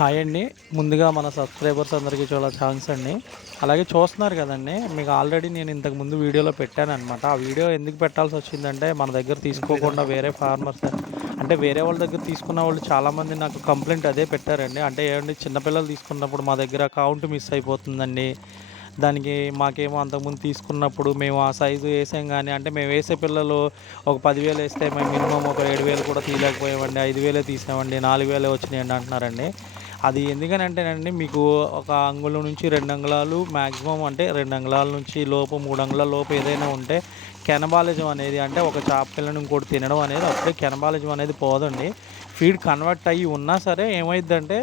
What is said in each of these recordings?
Hi అండి. ముందుగా మన సబ్స్క్రైబర్స్ అందరికీ చాలా థ్యాంక్స్ అండి. అలాగే చూస్తున్నారు కదండి మీకు ఆల్రెడీ నేను ఇంతకు ముందు వీడియోలో పెట్టాను అనమాట ఆ వీడియో ఎందుకు పెట్టాల్సి వచ్చిందంటే మన దగ్గర తీసుకోకుండా వేరే ఫార్మర్స్ అంటే వేరే వాళ్ళ దగ్గర తీసుకున్న వాళ్ళు చాలామంది నాకు కంప్లైంట్ అదే పెట్టారండి. అంటే ఏమండి చిన్నపిల్లలు తీసుకున్నప్పుడు మా దగ్గర అకౌంట్ మిస్ అయిపోతుందండి. దానికి మాకేమో అంతకుముందు తీసుకున్నప్పుడు మేము ఆ సైజు వేసాం కానీ అంటే మేము వేసే పిల్లలు ఒక పదివేలు వేస్తే మేము మినిమం ఒక ఏడు వేలు కూడా తీయలేకపోయామండి. ఐదు వేలే తీసామండి నాలుగు వేలే వచ్చినాయండి అంటున్నారండి. అది ఎందుకని అంటేనండి మీకు ఒక అంగుళం నుంచి రెండు అంగుళాలు మ్యాక్సిమం అంటే రెండు అంగుళాల నుంచి లోపు మూడు అంగుళాల లోపు ఏదైనా ఉంటే కెనబాలిజం అనేది అంటే ఒక చేప పిల్లని ఇంకోటి తినడం అనేది అప్పుడే కెనబాలిజం అనేది పోదండి. ఫీడ్ కన్వర్ట్ అయ్యి ఉన్నా సరే ఏమైందంటే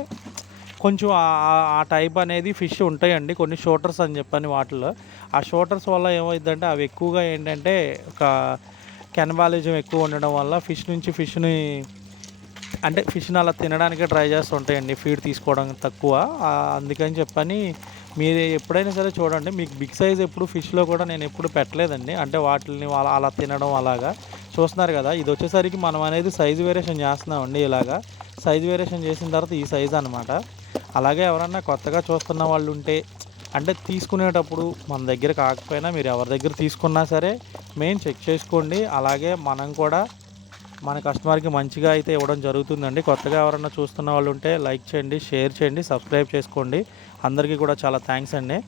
కొంచెం ఆ- ఆ టైప్ అనేది ఫిష్ ఉంటాయండి కొన్ని షోటర్స్ అని చెప్పని వాటిలో ఆ షోటర్స్ వల్ల ఏమైందంటే అవి ఎక్కువగా ఏంటంటే ఒక కెనబాలిజం ఎక్కువ ఉండడం వల్ల ఫిష్ నుంచి ఫిష్ని అంటే ఫిష్ని అలా తినడానికి ట్రై చేస్తుంటాయండి. ఫీడ్ తీసుకోవడం తక్కువ. అందుకని చెప్పని మీరు ఎప్పుడైనా సరే చూడండి మీకు బిగ్ సైజ్ ఎప్పుడు ఫిష్లో కూడా నేను ఎప్పుడు పెట్టలేదండి. అంటే వాటిని అలా అలా తినడం అలాగా. చూస్తున్నారు కదా ఇది వచ్చేసరికి మనం అనేది సైజు వేరియేషన్ చేస్తున్నామండి ఇలాగా. సైజు వేరియేషన్ చేసిన తర్వాత ఈ సైజ్ అనమాట అలాగే ఎవరన్నా కొత్తగా చూస్తున్న వాళ్ళు ఉంటే అంటే తీసుకునేటప్పుడు మన దగ్గర కాకపోయినా మీరు ఎవరి దగ్గర తీసుకున్నా సరే మెయిన్ చెక్ చేసుకోండి. అలాగే మనం కూడా మన కస్టమర్కి మంచిగా అయితే ఇవ్వడం జరుగుతుందండి. కొత్తగా ఎవరైనా చూస్తున్న వాళ్ళు ఉంటే లైక్ చేయండి షేర్ చేయండి సబ్స్క్రైబ్ చేసుకోండి. అందరికీ కూడా చాలా థ్యాంక్స్ అండి.